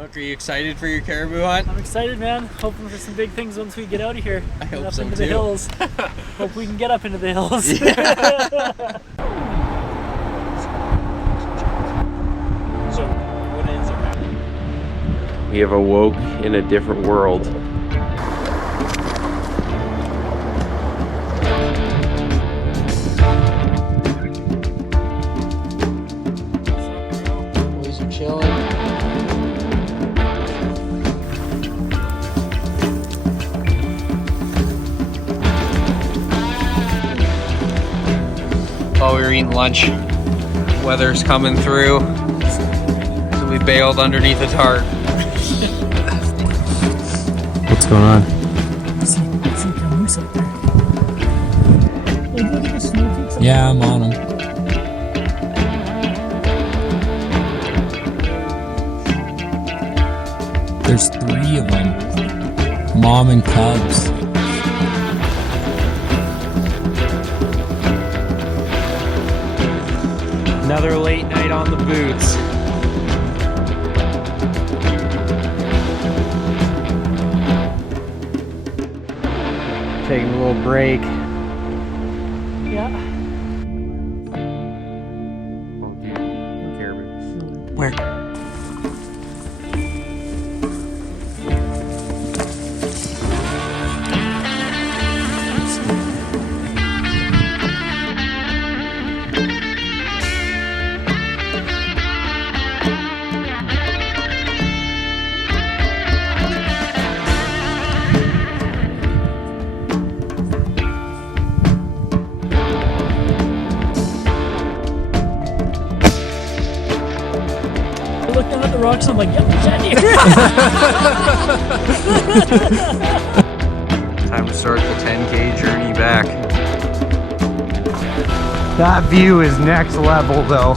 Coach, are you excited for your caribou hunt? I'm excited, man. Hoping for some big things once we get out of here. I hope up so into too. The hills. Hope we can get up into the hills. Yeah. So, what ends up happening? We have awoke in a different world. Boys are chilling. While we were eating lunch, weather's coming through, so we bailed underneath a tarp. What's going on? Yeah, I'm on them. There's 3 of them. Mom and cubs. Another late night on the boots. Taking a little break. Yeah. Where? I looked down at the rocks and I'm like, yep, it's Time to start the 10K journey back. That view is next level though.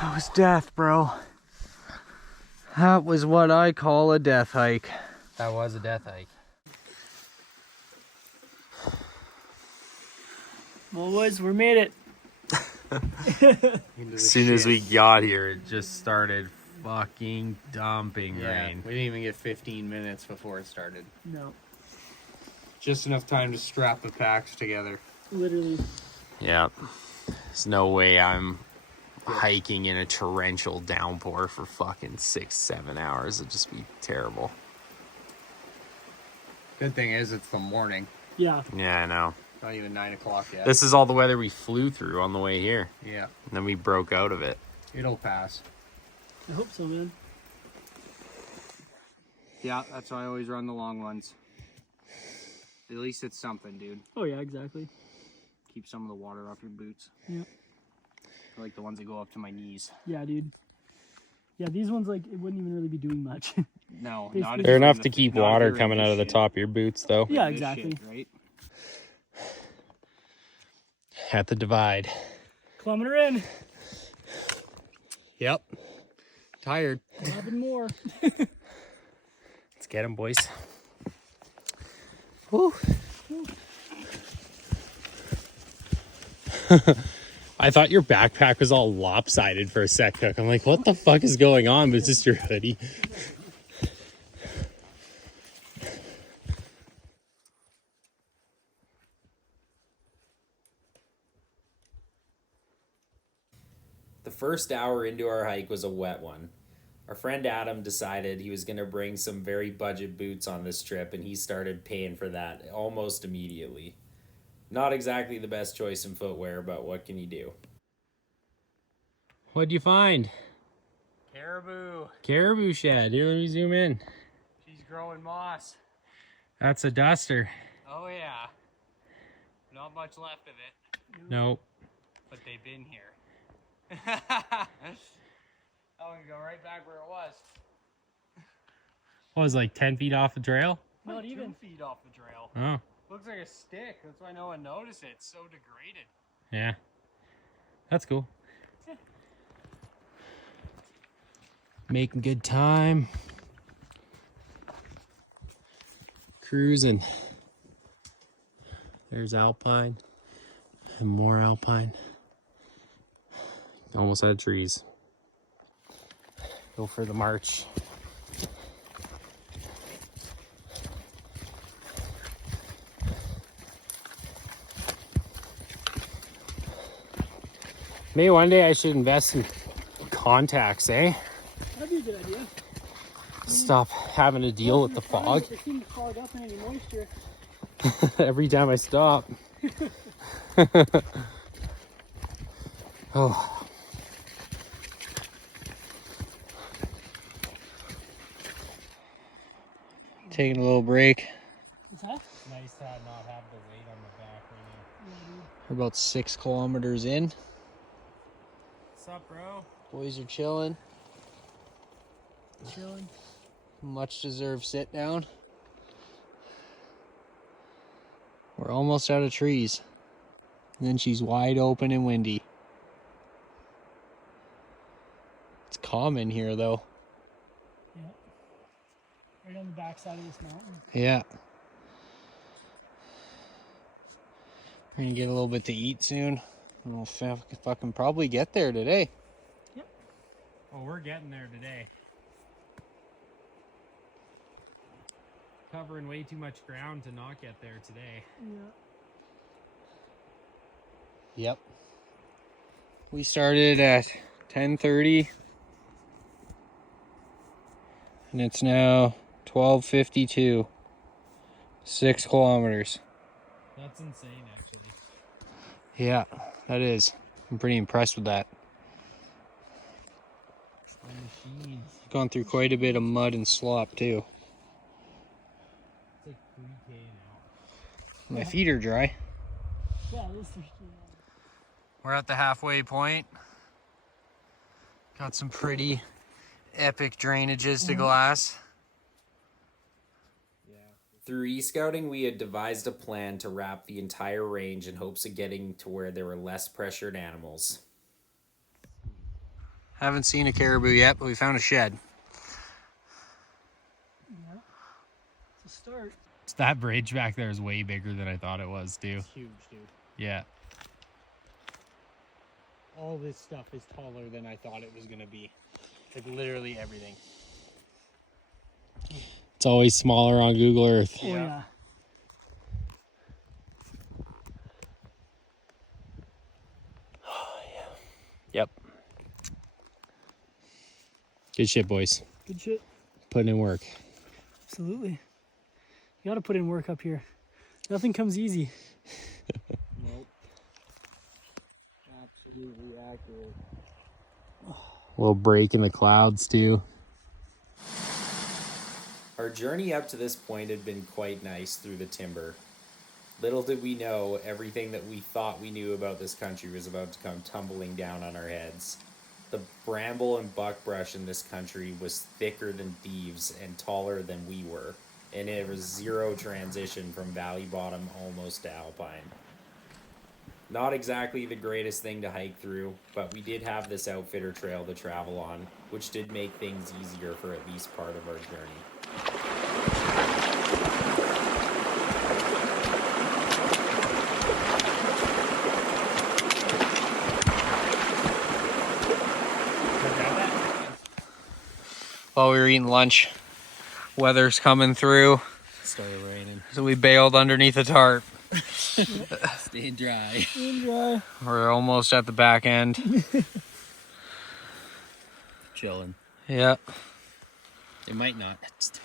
That was death, bro. That was what I call a death hike. That was a death hike. Well, boys, we made it. As soon as we got here, it just started fucking dumping rain. We didn't even get 15 minutes before it started. No, Just enough time to strap the packs together. literally. Yeah. There's no way I'm hiking in a torrential downpour for fucking 6-7 hours. It'd just be terrible. Good thing is it's the morning. Yeah. Yeah, I know. Not even 9 o'clock yet. This is all the weather we flew through on the way here. Yeah, And then we broke out of it. it'll pass. I hope so, man. Yeah, that's why I always run the long ones. At least it's something, dude. Oh, yeah, exactly. Keep some of the water off your boots. Yeah. I like the ones that go up to my knees. Yeah, dude. Yeah, these ones, like, it wouldn't even really be doing much. No, Basically- not if They're you're enough in to the- keep not if water you're in coming this out of the shit. top of your boots, though. Yeah, This exactly. shit, right? At the divide. Kilometer in. Yep. Tired. Having more. Let's get them, boys. Woo. I thought your backpack was all lopsided for a sec, Cook. I'm like, what the fuck is going on? But it's just your hoodie. The first hour into our hike was a wet one. Our friend Adam decided he was going to bring some very budget boots on this trip, and he started paying for that almost immediately. Not exactly the best choice in footwear, but what can you do? What'd you find? Caribou. Caribou shed. Here, let me zoom in. She's growing moss. That's a duster. Oh yeah. Not much left of it, Nope. but they've been here. I'm gonna go right back where it was. What was it, like 10 feet off the trail? Not even. 2 feet off the trail. Oh, Looks like a stick. That's why no one noticed it. It's so degraded. yeah. That's cool. Making good time. Cruising. There's alpine and more alpine. Almost had trees. Go for the march. Maybe one day I should invest in contacts, eh? That'd be a good idea. Stop having to deal with the fog. It seems to fog up in any moisture. Every time I stop. Oh. Taking a little break. Is that? Nice to not have the weight on the back right now. Yeah, We're about 6 kilometers in. What's up, bro? Boys are chilling. dude. Chilling. Much deserved sit down. We're almost out of trees. And then she's wide open and windy. It's calm in here though. Yeah. Right on the backside of this mountain. Yeah. We're gonna get a little bit to eat soon. We'll fucking probably get there today. Yep. Oh, we're getting there today. Covering way too much ground to not get there today. Yeah. Yep. We started at 10:30 and it's now 12:52. 6 kilometers. That's insane, actually. Yeah, that is. I'm pretty impressed with that. Machines. Gone through quite a bit of mud and slop too. It's like 3K now. My feet are dry. Yeah, it is thirsty. We're at the halfway point. Got some pretty epic drainages to glass. Through e-scouting, we had devised a plan to wrap the entire range in hopes of getting to where there were less pressured animals. Haven't seen a caribou yet, but we found a shed. Yeah. It's a start. That bridge back there is way bigger than I thought it was, too. It's huge, dude. Yeah. All this stuff is taller than I thought it was gonna be. Like literally everything. It's always smaller on Google Earth. Oh yeah. Yep. Good shit, boys. Good shit. Putting in work. Absolutely. You gotta put in work up here. Nothing comes easy. Nope. Absolutely accurate. A little break in the clouds too. Our journey up to this point had been quite nice through the timber. Little did we know, everything that we thought we knew about this country was about to come tumbling down on our heads. The bramble and buckbrush in this country was thicker than thieves and taller than we were, and it was zero transition from valley bottom almost to alpine. Not exactly the greatest thing to hike through, but we did have this outfitter trail to travel on, which did make things easier for at least part of our journey. While we were eating lunch, weather's coming through, Started raining. so we bailed underneath a tarp. Staying dry. And We're almost at the back end. Chilling. Yeah, It might not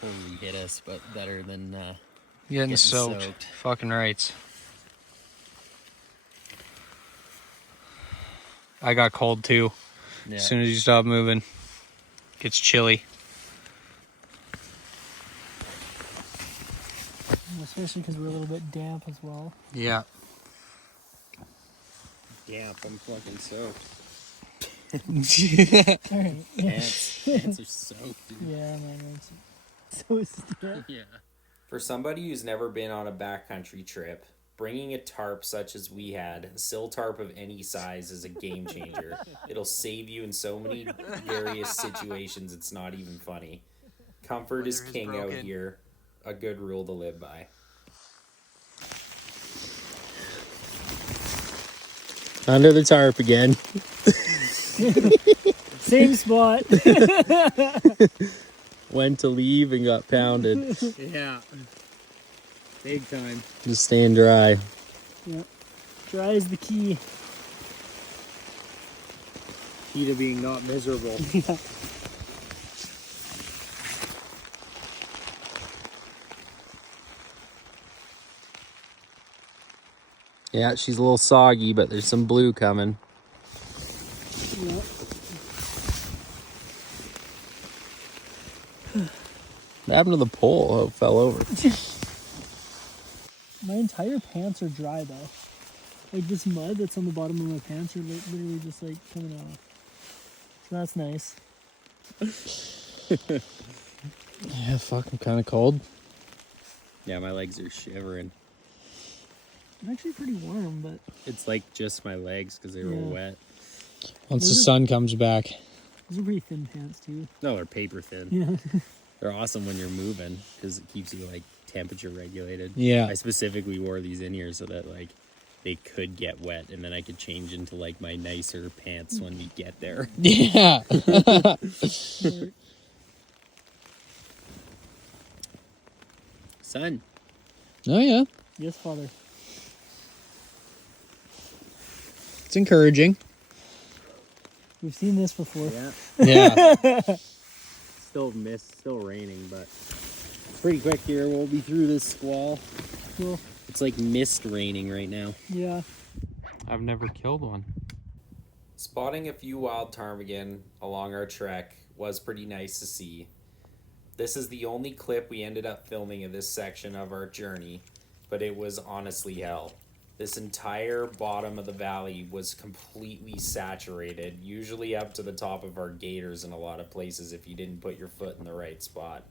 totally hit us, but better than getting soaked. soaked. Fucking rights. I got cold too. yeah. As soon as you stop moving, gets chilly. especially because we're a little bit damp as well. Yeah. Damp, I'm fucking soaked. Alright. Yeah. Pants are soaked, dude. Yeah, man. So it's damp. Yeah. For somebody who's never been on a backcountry trip, bringing a tarp such as we had, a sill tarp of any size, is a game changer. It'll save you in so many various situations, it's not even funny. Comfort is Weather is king out broken. here. a good rule to live by. Under the tarp again. Same spot. Went to leave and got pounded. Yeah. Big time. Just staying dry. Yeah. Dry is the key. Key to being not miserable. Yeah. Yeah, she's a little soggy, but there's some blue coming. Yeah. What happened to the pole? Oh, it fell over. My entire pants are dry though. Like this mud that's on the bottom of my pants are literally just like coming off. So that's nice. Yeah, fuck, I'm kind of cold. Yeah, my legs are shivering. I'm actually pretty warm, but It's like just my legs because they were Yeah. wet. Once the Those are- sun comes back. those are pretty thin pants too. No, they're paper thin. Yeah. They're awesome when you're moving because it keeps you like temperature regulated. Yeah. I specifically wore these in here so that like they could get wet and then I could change into like my nicer pants when we get there. Yeah. Son. Oh, yeah. Yes, Father. It's encouraging. We've seen this before. Yeah. Yeah. Still mist, still raining, but pretty quick here. We'll be through this squall. Cool. It's like mist raining right now. Yeah. I've never killed one. Spotting a few wild ptarmigan along our trek was pretty nice to see. This is the only clip we ended up filming of this section of our journey, but it was honestly hell. This entire bottom of the valley was completely saturated, usually up to the top of our gaiters in a lot of places if you didn't put your foot in the right spot.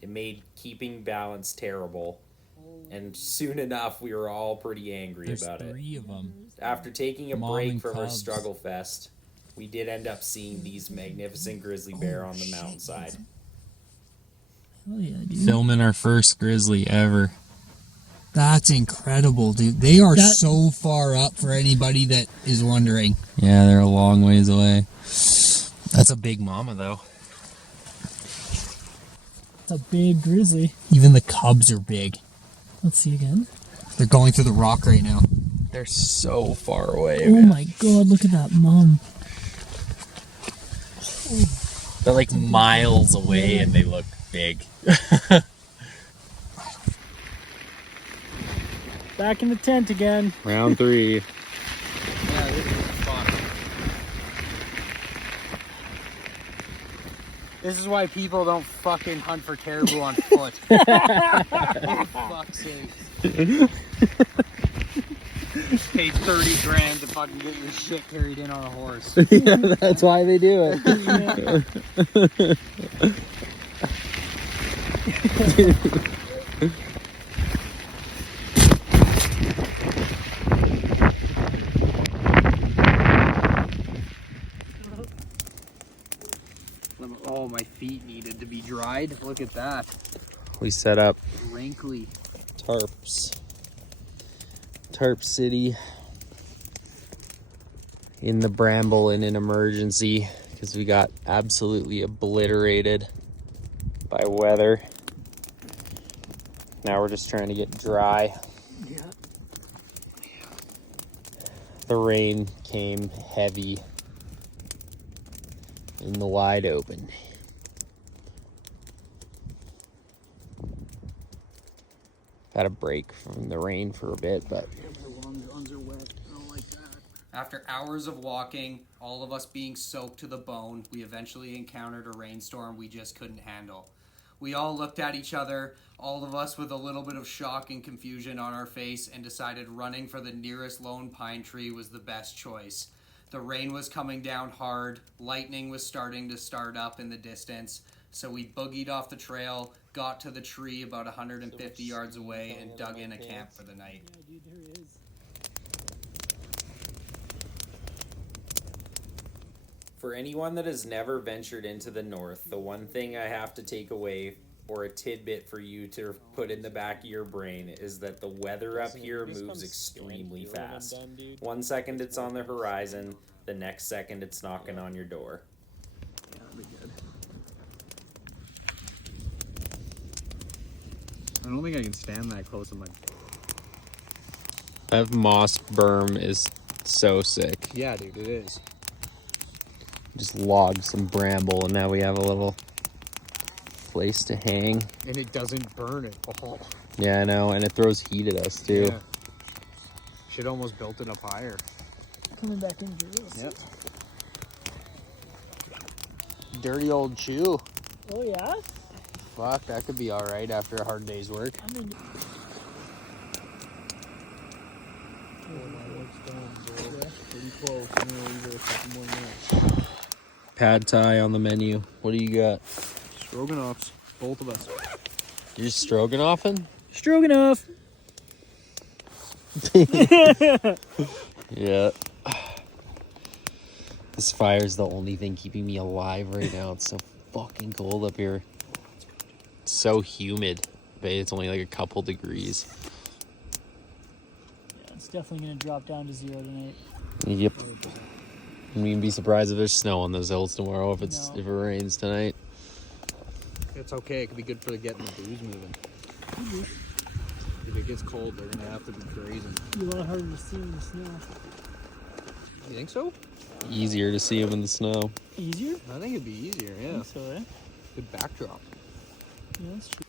It made keeping balance terrible, and soon enough we were all pretty angry There's about it. 3 of them. After taking a Mom break and from our cubs. struggle fest, we did end up seeing these magnificent grizzly bear on the mountainside. Oh yeah, dude. Filming our first grizzly ever. That's incredible, dude. They are That- so far up for anybody that is wondering. Yeah, they're a long ways away. That's a big mama, though. It's a big grizzly. Even the cubs are big. Let's see again. They're going through the rock right now. They're so far away, Oh my god, look at that mom. They're like miles away and they look big. Back in the tent again. Round 3. Yeah, this is fun. This is why people don't fucking hunt for caribou on foot. For fuck's sake. Pay 30 grand to fucking get your shit carried in on a horse. Yeah, that's why they do it. Oh, my feet needed to be dried. Look at that. We set up Wrinkly. tarps. Tarp City in the bramble in an emergency because we got absolutely obliterated by weather. Now we're just trying to get dry. Yeah. The rain came heavy in the wide open. Had a break from the rain for a bit, but After hours of walking, all of us being soaked to the bone, we eventually encountered a rainstorm we just couldn't handle. We all looked at each other, all of us with a little bit of shock and confusion on our face, and decided running for the nearest lone pine tree was the best choice. The rain was coming down hard, lightning was starting to start up in the distance, so we boogied off the trail, got to the tree about 150 yards away, and dug in a camp for the night. Yeah, dude, there it is. For anyone that has never ventured into the north, the one thing I have to take away or a tidbit for you to put in the back of your brain is that the weather up here moves extremely fast. 1 second it's on the horizon, the next second it's knocking on your door. Yeah, that'd be good. I don't think I can stand that close to my... That moss berm is so sick. Yeah, dude, it is. Just logged some bramble, and now we have a little place to hang. And it doesn't burn at all. Yeah, I know, and it throws heat at us too. Yeah. Should almost built it up higher. Coming back in here. Yep. Dirty old shoe. Oh yeah? Fuck, that could be alright after a hard day's work. I mean, Pretty close. I'm gonna leave it a couple more minutes. Pad Thai on the menu. What do you got? Stroganoffs, both of us. You're stroganoffing? Stroganoff. Yeah. This fire's the only thing keeping me alive right now. It's so fucking cold up here. It's so humid, but it's only like a couple degrees. Yeah, it's definitely gonna drop down to 0 tonight. Yep. And you can be surprised if there's snow on those hills tomorrow if it rains tonight. It's okay. It could be good for getting the booze moving. If it gets cold, they're gonna have to be grazing. Be a lot harder to see in the snow. You think so? Easier to see them in the snow. Easier? I think it'd be easier. I Yeah. think so, eh? Good backdrop. Yeah, that's true.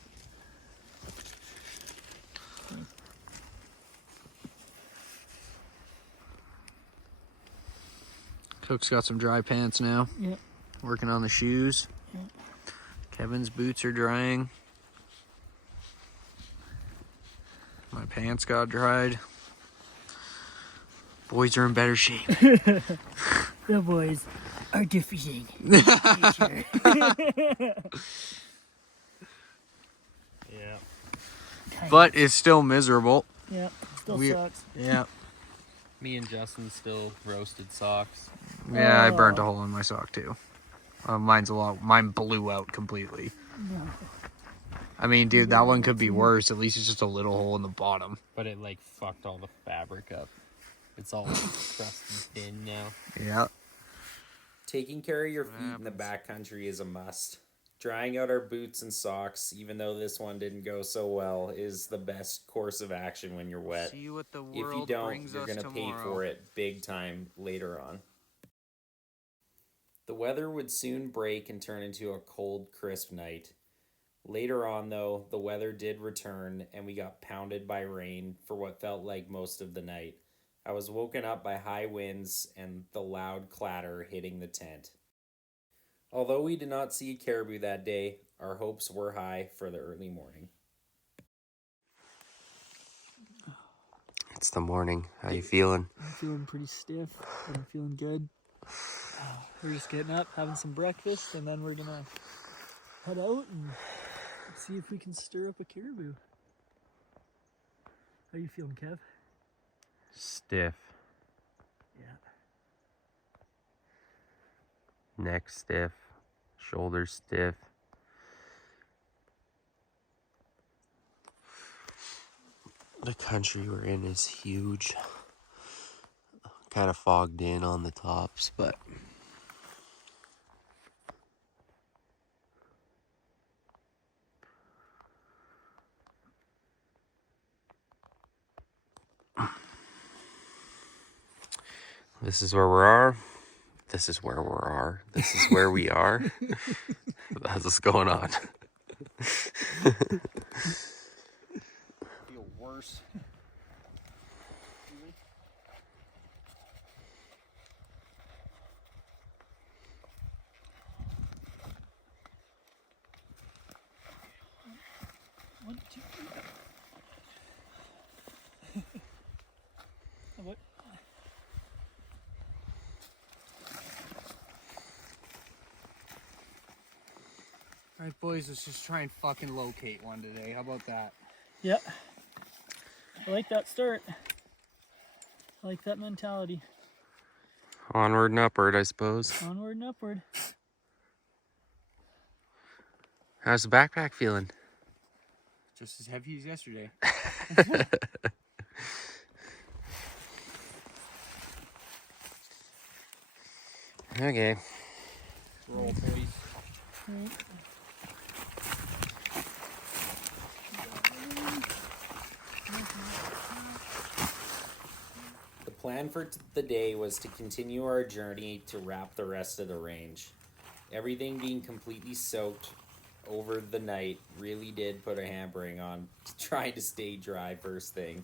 Cook's got some dry pants now. Yep. Working on the shoes. Yep. Kevin's boots are drying. My pants got dried. Boys are in better shape. The boys are defeating nature. Yeah. But it's still miserable. Yeah, still We- sucks. Yeah. Me and Justin still roasted socks. Yeah, I burnt a hole in my sock too. Mine blew out completely. No. I mean, dude, that one could be worse. At least it's just a little hole in the bottom. But it like fucked all the fabric up. It's all crusty thin now. Yeah. Taking care of your feet in the backcountry is a must. Drying out our boots and socks, even though this one didn't go so well, is the best course of action when you're wet. See what the If you don't, you're going to pay for it big time later on. The weather would soon break and turn into a cold, crisp night. Later on, though, the weather did return and we got pounded by rain for what felt like most of the night. I was woken up by high winds and the loud clatter hitting the tent. Although we did not see a caribou that day, our hopes were high for the early morning. It's the morning. How you feeling? I'm feeling pretty stiff, but I'm feeling good. We're just getting up, having some breakfast, and then we're gonna head out and see if we can stir up a caribou. How you feeling, Kev? Stiff. Yeah. Neck stiff. Shoulders stiff. The country we're in is huge. Kind of fogged in on the tops, but this is where we are. This is where we are. This is where we are. That's what's going on. Feel worse. One, two, three. What? Alright, boys, let's just try and fucking locate one today. How about that? Yep. I like that start. I like that mentality. Onward and upward, I suppose. Onward and upward. How's the backpack feeling? Just as heavy as yesterday. Okay. Roll, boys. The plan for the day was to continue our journey to wrap the rest of the range. Everything being completely soaked over the night really did put a hampering on trying to stay dry first thing.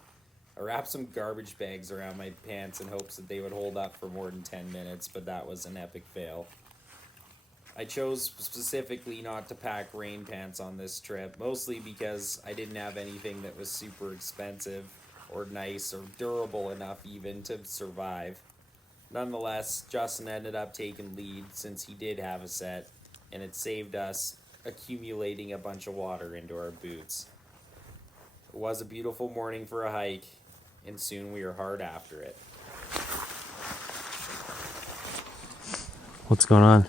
I wrapped some garbage bags around my pants in hopes that they would hold up for more than 10 minutes, but that was an epic fail. I chose specifically not to pack rain pants on this trip, mostly because I didn't have anything that was super expensive or nice or durable enough even to survive. Nonetheless, Justin ended up taking lead since he did have a set, and it saved us accumulating a bunch of water into our boots. It was a beautiful morning for a hike, and soon we were hard after it. What's going on?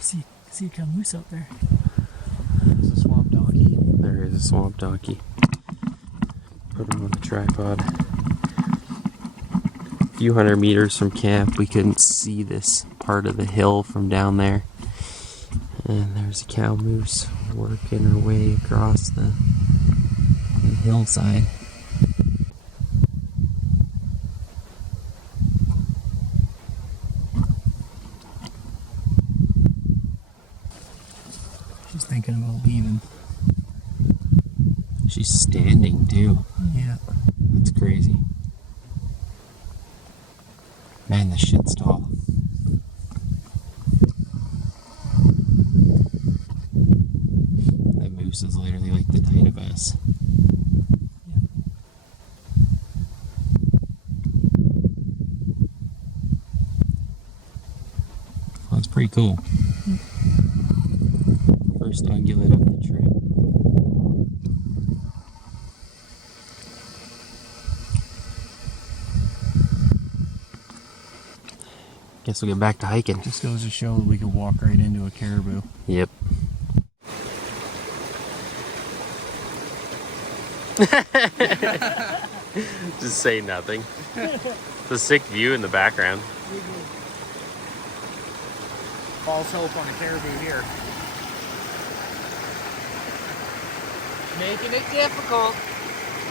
See a camoose out there. There's a swamp donkey. There is a swamp donkey. Put him on the tripod. A few hundred meters from camp, we couldn't see this part of the hill from down there. And there's a cow moose working her way across the hillside. She's thinking about leaving. She's standing too. Yeah. That's crazy. Man, this shit's tall. That moose is literally like the height of us. Well, that's pretty cool. First ungulate of the trip. Guess we'll get back to hiking. Just goes to show that we could walk right into a caribou. Yep. Just say nothing. It's a sick view in the background. False hope on the caribou here. Making it difficult.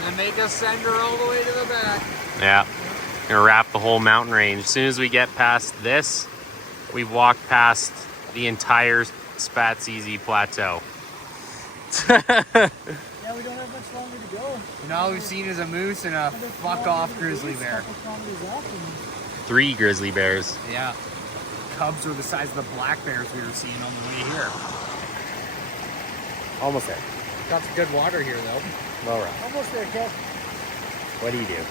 And make us send her all the way to the back. Yeah. Gonna wrap the whole mountain range. As soon as we get past this, we've walked past the entire Spatsizi Plateau. Yeah, we don't have much longer to go. And all we've seen is a moose and a fuck off grizzly bear. 3 grizzly bears. Yeah. Cubs were the size of the black bears we were seeing on the way here. Almost there. Got some good water here though. All right. Almost there, Kev. What do you do?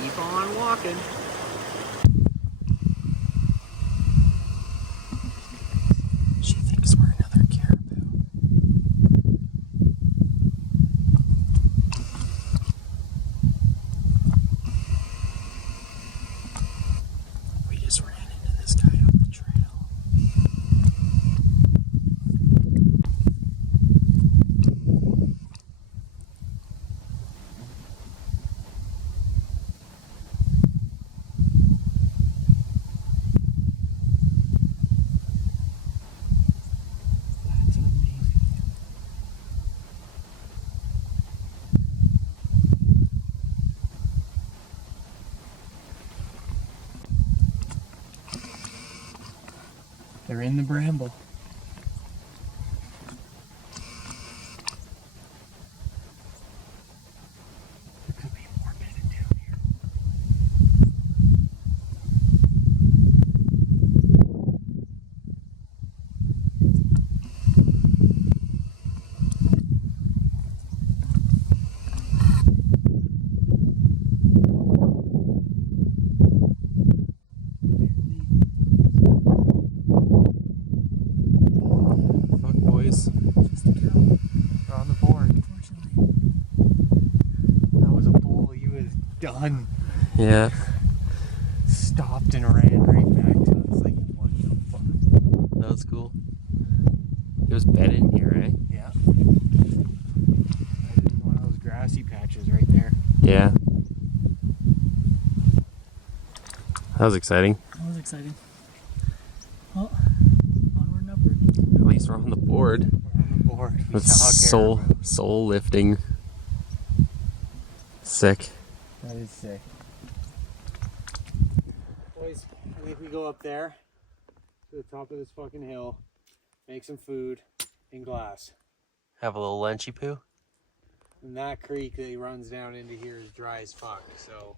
Keep on walking. She thinks we're another caribou. We just ran into this guy on the trail. They're in the bramble. There could be more bedded down here. Fuck, boys. We're on the board. That was a bull. He was done. Yeah. Stopped and ran right back to us like, what the fuck? That was cool. was bedded in here, eh? Yeah. One of those grassy patches right there. Yeah. That was exciting. That was exciting. Well, onward and upward. At least we're on the board. We're on the board. We That's saw a caribou. soul lifting. Sick. That is sick. Boys, I think we go up there to the top of this fucking hill, make some food in glass. Have a little lunchy poo. And that creek that runs down into here is dry as fuck, so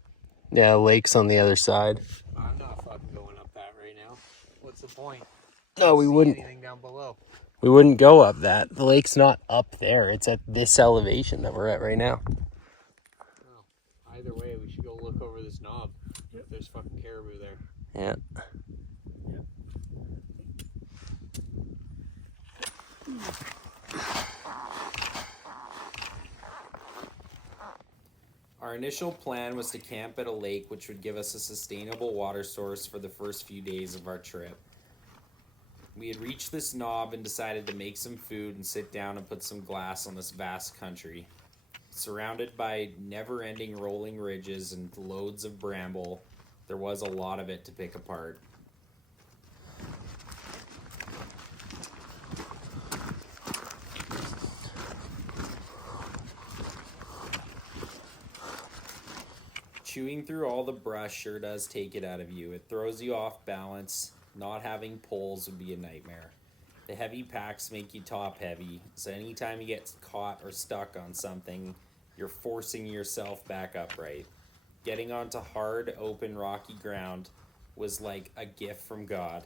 Yeah, lake's on the other side. I'm not fucking going up that right now. What's the point? No, we See wouldn't. anything down below. We wouldn't go up that. The lake's not up there. It's at this elevation that we're at right now. Oh, either way, we should go look over this knob. Yep. There's fucking caribou there. Yeah. Our initial plan was to camp at a lake which would give us a sustainable water source for the first few days of our trip. We had reached this knob and decided to make some food and sit down and put some glass on this vast country. Surrounded by never-ending rolling ridges and loads of bramble, there was a lot of it to pick apart. Chewing through all the brush sure does take it out of you. It throws you off balance. Not having poles would be a nightmare. The heavy packs make you top heavy, so anytime you get caught or stuck on something, you're forcing yourself back upright. Getting onto hard, open, rocky ground was like a gift from God.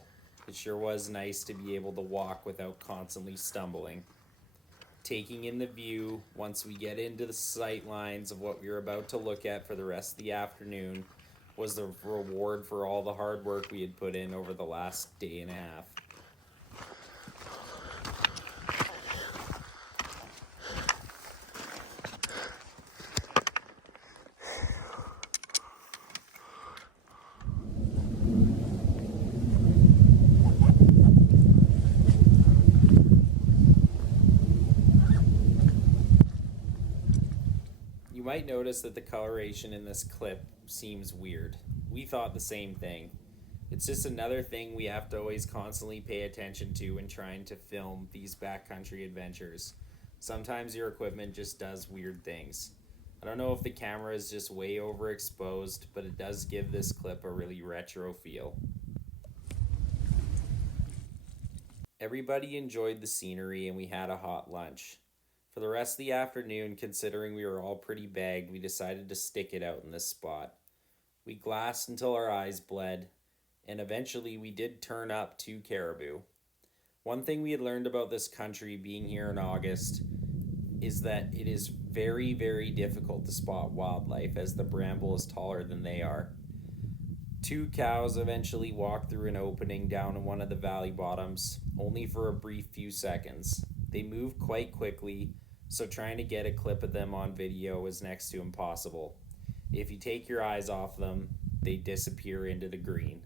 It sure was nice to be able to walk without constantly stumbling. Taking in the view, once we get into the sight lines of what we were about to look at for the rest of the afternoon, was the reward for all the hard work we had put in over the last day and a half. You might notice that the coloration in this clip seems weird. We thought the same thing. It's just another thing we have to always constantly pay attention to when trying to film these backcountry adventures. Sometimes your equipment just does weird things. I don't know if the camera is just way overexposed, but it does give this clip a really retro feel. Everybody enjoyed the scenery and we had a hot lunch. For the rest of the afternoon, considering we were all pretty bagged, we decided to stick it out in this spot. We glassed until our eyes bled, and eventually we did turn up 2 caribou. One thing we had learned about this country being here in August is that it is very, very difficult to spot wildlife as the bramble is taller than they are. 2 cows eventually walked through an opening down in one of the valley bottoms, only for a brief few seconds. They moved quite quickly, so trying to get a clip of them on video was next to impossible. If you take your eyes off them, they disappear into the green.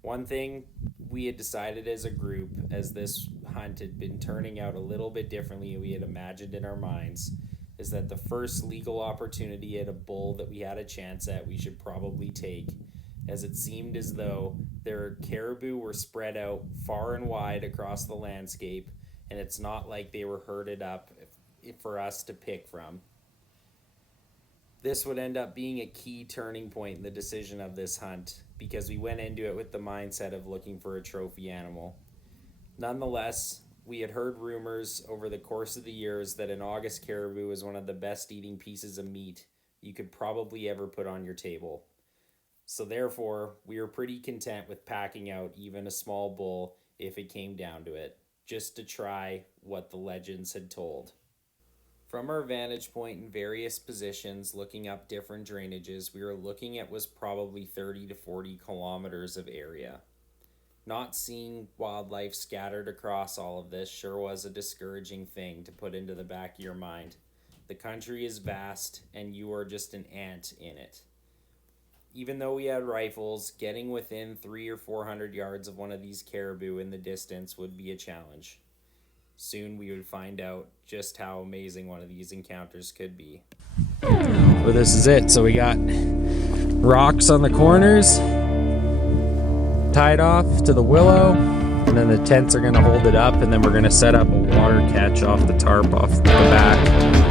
One thing we had decided as a group, as this hunt had been turning out a little bit differently than we had imagined in our minds, is that the first legal opportunity at a bull that we had a chance at, we should probably take, as it seemed as though their caribou were spread out far and wide across the landscape, and it's not like they were herded up for us to pick from. This would end up being a key turning point in the decision of this hunt, because we went into it with the mindset of looking for a trophy animal. Nonetheless, we had heard rumors over the course of the years that an August caribou is one of the best eating pieces of meat you could probably ever put on your table. So therefore, we were pretty content with packing out even a small bull if it came down to it, just to try what the legends had told. From our vantage point in various positions, looking up different drainages, we were looking at was probably 30 to 40 kilometers of area. Not seeing wildlife scattered across all of this sure was a discouraging thing to put into the back of your mind. The country is vast, and you are just an ant in it. Even though we had rifles, getting within 300 or 400 yards of one of these caribou in the distance would be a challenge. Soon we would find out just how amazing one of these encounters could be. Well, this is it. So we got rocks on the corners tied off to the willow, and then the tents are going to hold it up, and then we're going to set up a water catch off the tarp off the back.